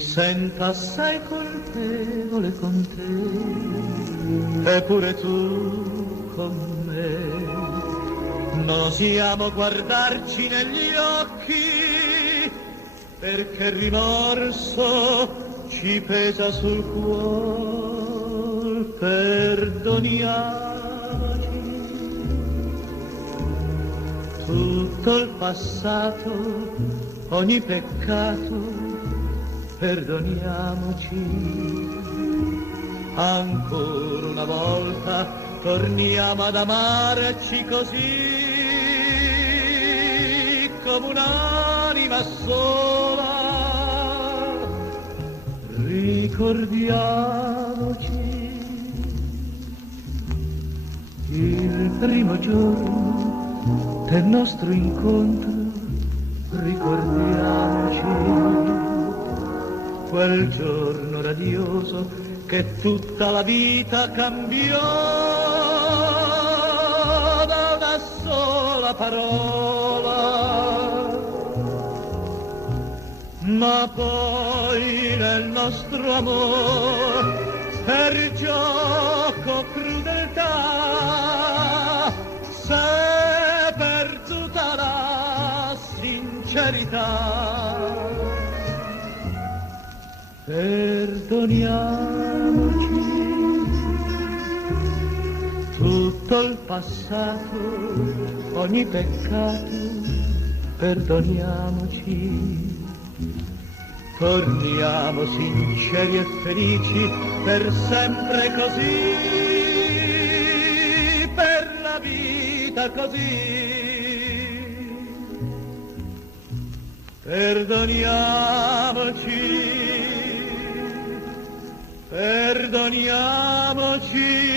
sento assai colpevole con te, eppure tu con me. Non osiamo guardarci negli occhi, perché il rimorso ci pesa sul cuore. Perdoniamoci tutto il passato, ogni peccato, perdoniamoci. Ancora una volta torniamo ad amarci così, come un'anima sola. Ricordiamoci il primo giorno del nostro incontro, ricordiamoci quel giorno radioso che tutta la vita cambiò da una sola parola. Ma poi nel nostro amore per gioco crudeltà s'è perduta la sincerità. Perdoniamoci tutto il passato, ogni peccato, perdoniamoci. Torniamo sinceri e felici per sempre così, per la vita così. Perdoniamoci, perdoniamoci.